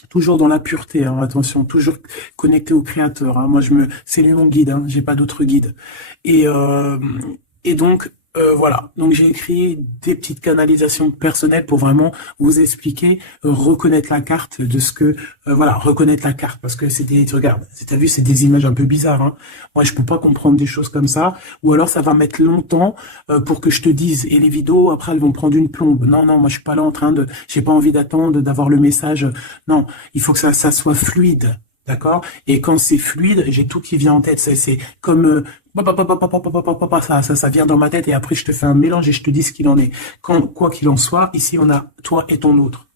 Toujours dans la pureté, hein, attention, toujours connecté au créateur. Hein. Moi, c'est lui mon guide, hein, j'ai pas d'autre guide. Et, euh, et donc, voilà. Donc, j'ai écrit des petites canalisations personnelles pour vraiment vous expliquer, reconnaître la carte de ce que, voilà, reconnaître la carte parce que regarde, t'as vu, c'est des images un peu bizarres. Hein. Moi, je peux pas comprendre des choses comme ça. Ou alors, ça va mettre longtemps pour que je te dise. Et les vidéos, après, elles vont prendre une plombe. Non, non, moi, je suis pas là en train j'ai pas envie d'attendre, d'avoir le message. Non, il faut que ça soit fluide. D'accord? Et quand c'est fluide, j'ai tout qui vient en tête. C'est comme ça vient dans ma tête et après je te fais un mélange et je te dis ce qu'il en est. Quoi qu'il en soit, ici on a toi et ton autre.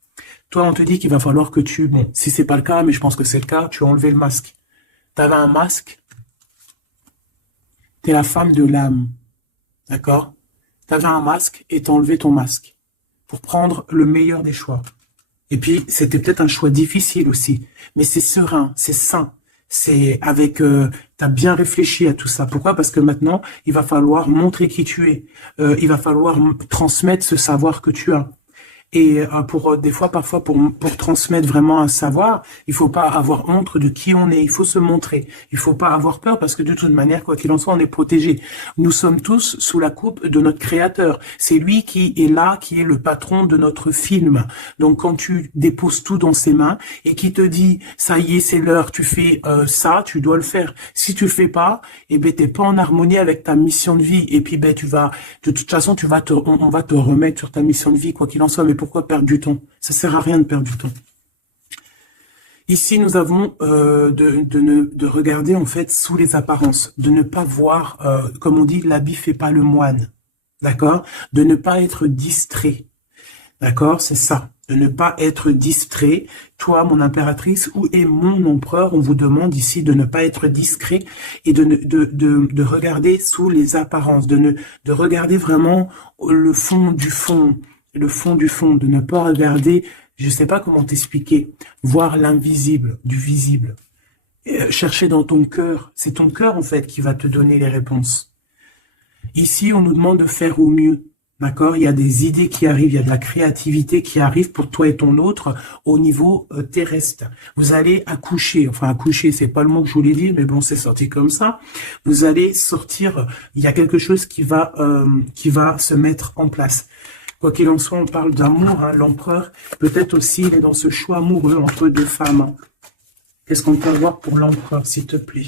Toi, on te dit qu'il va falloir que bon, si c'est pas le cas, mais je pense que c'est le cas, tu as enlevé le masque. T'avais un masque, t'es la femme de l'âme. D'accord? Tu avais un masque et tu as enlevé ton masque pour prendre le meilleur des choix. Et puis, c'était peut-être un choix difficile aussi, mais c'est serein, c'est sain. C'est avec, t'as bien réfléchi à tout ça. Pourquoi? Parce que maintenant, il va falloir montrer qui tu es. Il va falloir transmettre ce savoir que tu as. Et des fois, parfois, pour transmettre vraiment un savoir, il faut pas avoir honte de qui on est. Il faut se montrer. Il faut pas avoir peur parce que de toute manière, quoi qu'il en soit, on est protégé. Nous sommes tous sous la coupe de notre Créateur. C'est lui qui est là, qui est le patron de notre film. Donc, quand tu déposes tout dans ses mains et qui te dit, ça y est, c'est l'heure, tu fais ça, tu dois le faire. Si tu le fais pas, eh ben, t'es pas en harmonie avec ta mission de vie. Et puis, ben, de toute façon, on va te remettre sur ta mission de vie, quoi qu'il en soit. Mais pourquoi perdre du temps? Ça sert à rien de perdre du temps. Ici, nous avons de regarder en fait sous les apparences, de ne pas voir, comme on dit, l'habit fait pas le moine, d'accord? De ne pas être distrait, d'accord? C'est ça, de ne pas être distrait. Toi, mon impératrice, où est mon empereur? On vous demande ici de ne pas être discret et de regarder sous les apparences, de regarder vraiment le fond du fond. Le fond du fond, de ne pas regarder, je sais pas comment t'expliquer, voir l'invisible du visible. Chercher dans ton cœur, c'est ton cœur en fait qui va te donner les réponses. Ici, on nous demande de faire au mieux, d'accord? Il y a des idées qui arrivent, il y a de la créativité qui arrive pour toi et ton autre au niveau terrestre. Vous allez accoucher, enfin accoucher, c'est pas le mot que je voulais dire, mais bon, c'est sorti comme ça. Vous allez sortir, il y a quelque chose qui va se mettre en place. Quoi qu'il en soit, on parle d'amour, hein, l'empereur, peut-être aussi, il est dans ce choix amoureux entre deux femmes. Hein. Qu'est-ce qu'on peut voir pour l'empereur, s'il te plaît?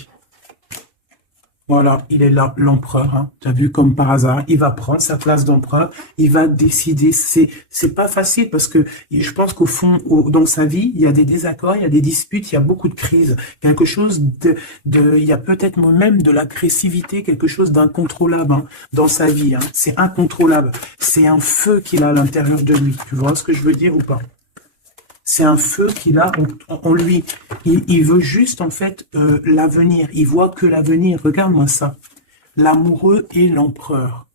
Voilà, il est là, l'empereur. Hein. Tu as vu comme par hasard, il va prendre sa place d'empereur, il va décider. C'est pas facile parce que je pense qu'au fond, dans sa vie, il y a des désaccords, il y a des disputes, il y a beaucoup de crises. Quelque chose il y a peut-être même de l'agressivité, quelque chose d'incontrôlable hein, dans sa vie. Hein. C'est incontrôlable. C'est un feu qu'il a à l'intérieur de lui. Tu vois ce que je veux dire ou pas? C'est un feu qu'il a en lui. Il veut juste, en fait, l'avenir. Il voit que l'avenir. Regarde-moi ça. L'amoureux et l'empereur.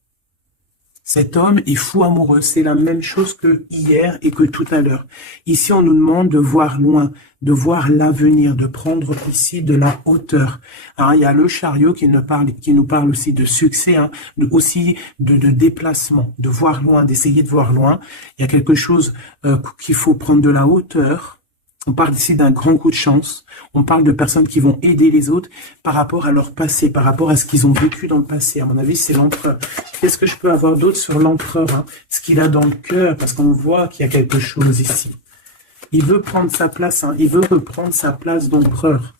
Cet homme est fou amoureux. C'est la même chose que hier et que tout à l'heure. Ici, on nous demande de voir loin, de voir l'avenir, de prendre ici de la hauteur. Hein, il y a le chariot qui nous parle aussi de succès, hein, aussi de déplacement, de voir loin, d'essayer de voir loin. Il y a quelque chose qu'il faut prendre de la hauteur. On parle ici d'un grand coup de chance. On parle de personnes qui vont aider les autres par rapport à leur passé, par rapport à ce qu'ils ont vécu dans le passé. À mon avis, c'est l'empereur. Qu'est-ce que je peux avoir d'autre sur l'empereur hein? Ce qu'il a dans le cœur, parce qu'on voit qu'il y a quelque chose ici. Il veut prendre sa place, hein. Il veut reprendre sa place d'empereur.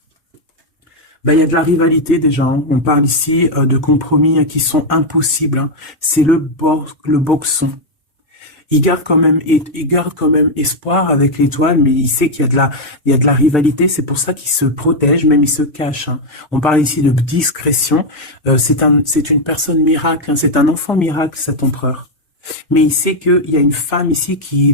Ben, il y a de la rivalité déjà. Hein. On parle ici de compromis hein, qui sont impossibles. Hein. C'est le boxon. Il garde quand même espoir avec l'étoile, mais il sait qu'il y a de la rivalité. C'est pour ça qu'il se protège, même il se cache. Hein. On parle ici de discrétion. C'est une personne miracle. Hein. C'est un enfant miracle, cet empereur. Mais il sait qu'il y a une femme ici qui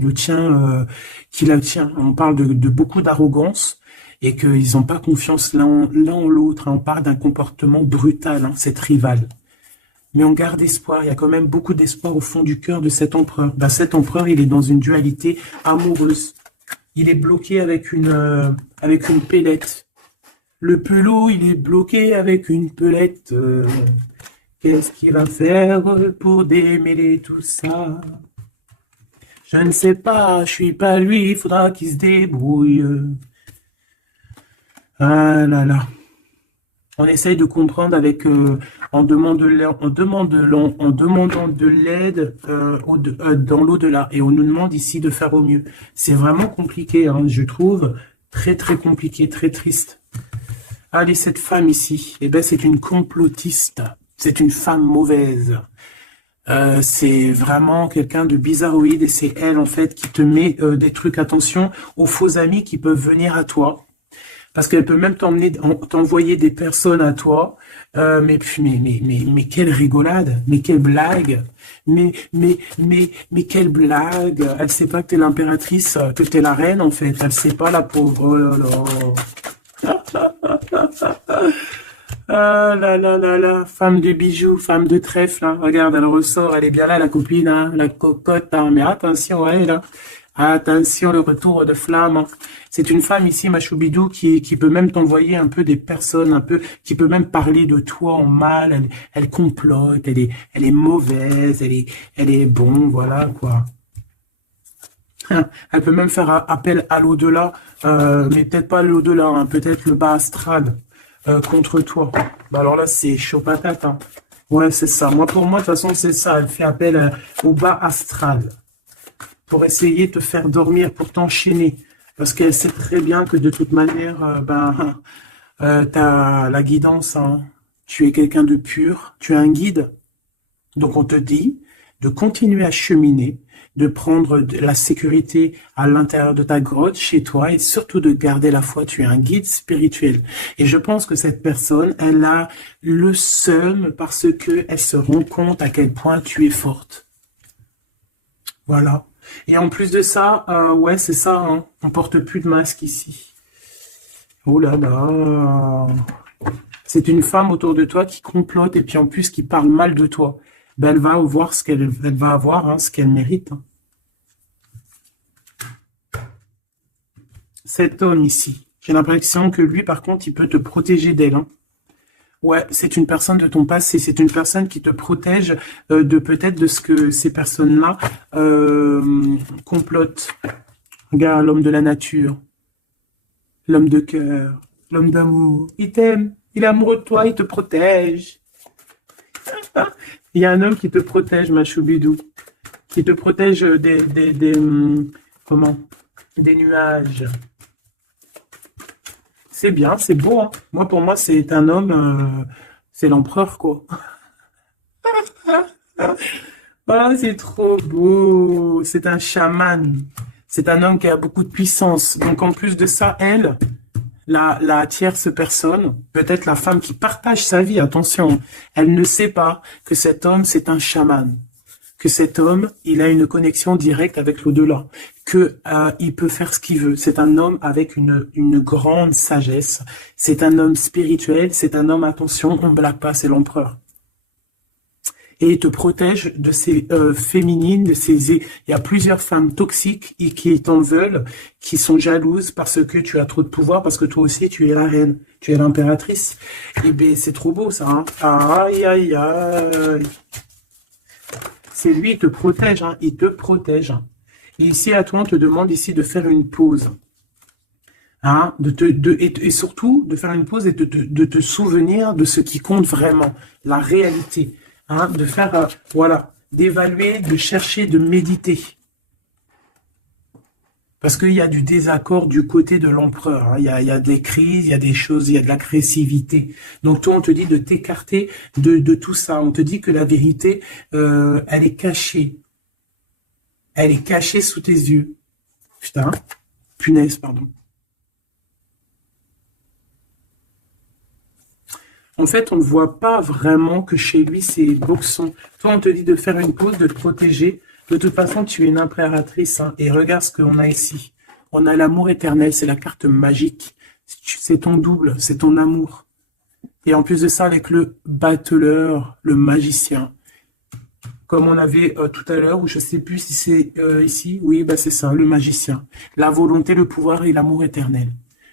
la tient. On parle de beaucoup d'arrogance et qu'ils n'ont pas confiance l'un en l'autre. Hein. On parle d'un comportement brutal, hein, cette rivale. Mais on garde espoir, il y a quand même beaucoup d'espoir au fond du cœur de cet empereur. Ben, cet empereur, il est dans une dualité amoureuse. Il est bloqué avec une pellette. Le pelot, il est bloqué avec une pelette. Qu'est-ce qu'il va faire pour démêler tout ça? Je ne sais pas, je suis pas lui, il faudra qu'il se débrouille. Ah là là. On essaye de comprendre avec, en demandant de l'aide dans l'au-delà. Et on nous demande ici de faire au mieux. C'est vraiment compliqué, hein, je trouve. Très, très compliqué, très triste. Allez, cette femme ici, eh ben, c'est une complotiste. C'est une femme mauvaise. C'est vraiment quelqu'un de bizarroïde et c'est elle, en fait, qui te met des trucs. Attention aux faux amis qui peuvent venir à toi. Parce qu'elle peut même t'envoyer des personnes à toi, mais quelle rigolade, mais quelle blague, mais quelle blague. Elle sait pas que t'es l'impératrice, que t'es la reine en fait. Elle sait pas la pauvre. Oh là là. Ah là là là là, femme de bijoux, femme de trèfle, hein. Regarde, elle ressort, elle est bien là, la copine, hein, la cocotte, hein. Mais attention, ouais, là. Attention, le retour de flamme, hein. C'est une femme ici, ma choubidou, qui peut même t'envoyer un peu des personnes, un peu, qui peut même parler de toi en mal. Elle complote, elle est mauvaise, elle est bon, voilà, quoi. Elle peut même faire appel à l'au-delà, mais peut-être pas l'au-delà, hein, peut-être le bas astral contre toi. Bah alors là, c'est chaud patate, hein. Ouais, c'est ça. Moi, pour moi, de toute façon, c'est ça. Elle fait appel au bas astral pour essayer de te faire dormir, pour t'enchaîner. Parce qu'elle sait très bien que de toute manière, tu as la guidance, hein. Tu es quelqu'un de pur, tu es un guide. Donc on te dit de continuer à cheminer, de prendre la sécurité à l'intérieur de ta grotte, chez toi, et surtout de garder la foi. Tu es un guide spirituel. Et je pense que cette personne, elle a le seum parce que elle se rend compte à quel point tu es forte. Voilà. Et en plus de ça, ouais, c'est ça, hein, on porte plus de masque ici. Oh là là. C'est une femme autour de toi qui complote et puis en plus qui parle mal de toi. Ben, elle va voir ce elle va avoir, hein, ce qu'elle mérite, hein. Cet homme ici, j'ai l'impression que lui, par contre, il peut te protéger d'elle, hein. Ouais, c'est une personne de ton passé, c'est une personne qui te protège de peut-être de ce que ces personnes-là complotent. Regarde, l'homme de la nature, l'homme de cœur, l'homme d'amour. Il t'aime, il est amoureux de toi, il te protège. Il y a un homme qui te protège, ma choubidou, qui te protège comment? Des nuages. C'est bien, c'est beau, hein. Moi, pour moi, c'est un homme, c'est l'empereur, quoi. Ah, c'est trop beau. C'est un chaman. C'est un homme qui a beaucoup de puissance. Donc, en plus de ça, elle, la tierce personne, peut-être la femme qui partage sa vie, attention, elle ne sait pas que cet homme, c'est un chaman. Que cet homme, il a une connexion directe avec l'au-delà, que il peut faire ce qu'il veut. C'est un homme avec une grande sagesse. C'est un homme spirituel. C'est un homme, attention, on ne blague pas, c'est l'empereur. Et il te protège de ces féminines, de ces. Il y a plusieurs femmes toxiques qui t'en veulent, qui sont jalouses parce que tu as trop de pouvoir, parce que toi aussi tu es la reine, tu es l'impératrice. Et ben c'est trop beau ça, hein. Aïe aïe aïe. C'est lui, il te protège, hein, il te protège. Et ici, à toi, on te demande ici de faire une pause. Hein, et surtout de faire une pause et de te souvenir de ce qui compte vraiment, la réalité. Hein, de faire, voilà, d'évaluer, de chercher, de méditer. Parce qu'il y a du désaccord du côté de l'empereur, hein. Il y a des crises, il y a des choses, il y a de l'agressivité. Donc toi, on te dit de t'écarter de tout ça. On te dit que la vérité, elle est cachée. Elle est cachée sous tes yeux. Putain, punaise, pardon. En fait, on ne voit pas vraiment que chez lui, c'est boxon. Toi, on te dit de faire une pause, de te protéger. De toute façon, tu es une impératrice, hein, et regarde ce qu'on a ici. On a l'amour éternel, c'est la carte magique. C'est ton double, c'est ton amour. Et en plus de ça, avec le battleur, le magicien. Comme on avait tout à l'heure, ou je ne sais plus si c'est ici. Oui, bah c'est ça, le magicien. La volonté, le pouvoir et l'amour éternel.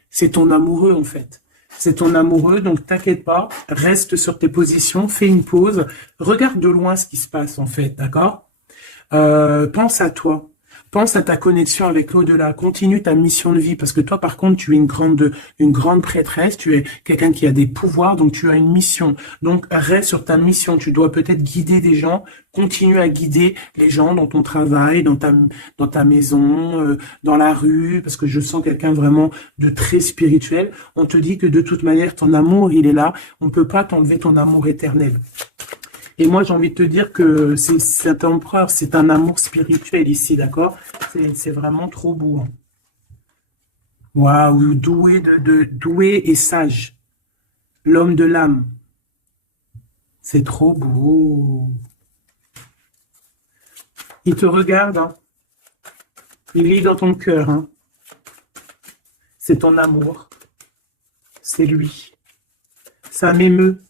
C'est ton amoureux, en fait. C'est ton amoureux, donc t'inquiète pas, reste sur tes positions, fais une pause, regarde de loin ce qui se passe en fait, d'accord? Pense à toi, pense à ta connexion avec l'au-delà, continue ta mission de vie, parce que toi par contre tu es une grande prêtresse, tu es quelqu'un qui a des pouvoirs, donc tu as une mission, donc reste sur ta mission, tu dois peut-être guider des gens, continue à guider les gens dans ton travail, dans ta maison, dans la rue, parce que je sens quelqu'un vraiment de très spirituel. On te dit que de toute manière ton amour il est là, on peut pas t'enlever ton amour éternel. Et moi, j'ai envie de te dire que cet empereur, c'est un amour spirituel ici, d'accord? C'est vraiment trop beau, hein. Waouh, doué et sage. L'homme de l'âme. C'est trop beau. Il te regarde, hein. Il lit dans ton cœur, hein. C'est ton amour. C'est lui. Ça m'émeut.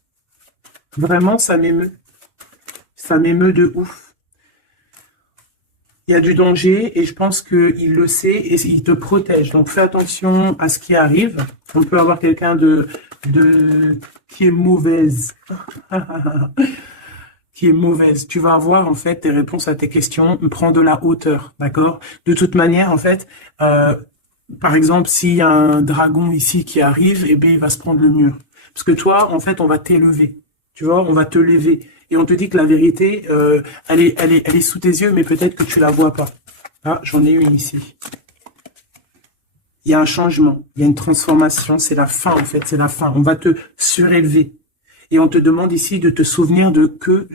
Vraiment, ça m'émeut. Ça m'émeut de ouf. Il y a du danger et je pense qu'il le sait et il te protège. Donc fais attention à ce qui arrive. On peut avoir quelqu'un qui est mauvaise. Qui est mauvaise. Tu vas avoir en fait tes réponses à tes questions. Prends de la hauteur, d'accord? De toute manière, en fait, par exemple, s'il y a un dragon ici qui arrive, eh bien, il va se prendre le mur. Parce que toi, en fait, on va t'élever. Tu vois, on va te lever. Et on te dit que la vérité, elle est sous tes yeux, mais peut-être que tu la vois pas. Ah, j'en ai une ici. Il y a un changement, il y a une transformation, c'est la fin, en fait, c'est la fin. On va te surélever. Et on te demande ici de te souvenir de que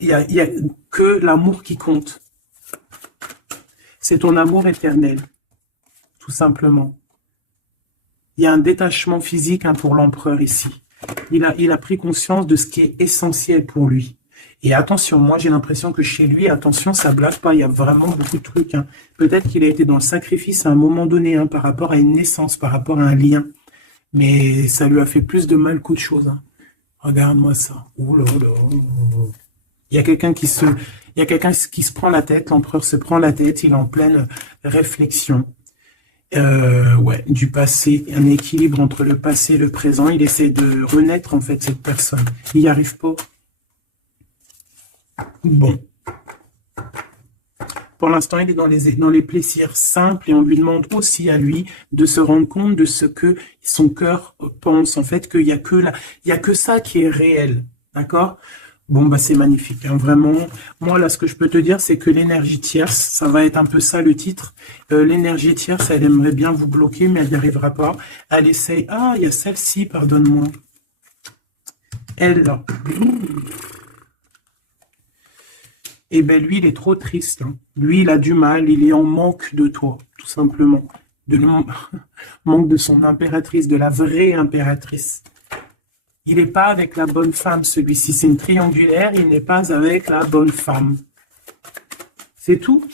il y a que l'amour qui compte. C'est ton amour éternel, tout simplement. Il y a un détachement physique pour l'empereur ici. Il a pris conscience de ce qui est essentiel pour lui. Et attention, moi j'ai l'impression que chez lui, attention, ça blague pas, il y a vraiment beaucoup de trucs. Peut-être qu'il a été dans le sacrifice à un moment donné, par rapport à une naissance, par rapport à un lien. Mais ça lui a fait plus de mal qu'autre chose. Regarde-moi ça. Oh là là. Il y a quelqu'un qui se prend la tête, l'empereur se prend la tête, il est en pleine réflexion. Ouais, du passé, un équilibre entre le passé et le présent. Il essaie de renaître, en fait, cette personne. Il n'y arrive pas. Bon. Pour l'instant, il est dans les plaisirs simples et on lui demande aussi à lui de se rendre compte de ce que son cœur pense. En fait, qu'il y a que ça qui est réel. D'accord? Bon, bah, c'est magnifique, vraiment. Moi, là, ce que je peux te dire, c'est que l'énergie tierce, ça va être un peu ça, le titre. L'énergie tierce, elle aimerait bien vous bloquer, mais elle n'y arrivera pas. Elle essaye. Ah, il y a celle-ci, pardonne-moi. Elle, là. Eh ben, lui, il est trop triste. Lui, il a du mal, il est en manque de toi, tout simplement. Manque de son impératrice, de la vraie impératrice. Il n'est pas avec la bonne femme, celui-ci. C'est une triangulaire, il n'est pas avec la bonne femme. C'est tout.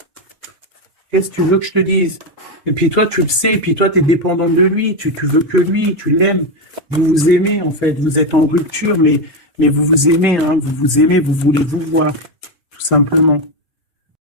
Qu'est-ce que tu veux que je te dise? Et puis toi, tu le sais, et puis toi, tu es dépendant de lui, tu veux que lui, tu l'aimes. Vous vous aimez, en fait. Vous êtes en rupture, mais vous vous aimez, vous vous aimez, vous voulez vous voir, tout simplement.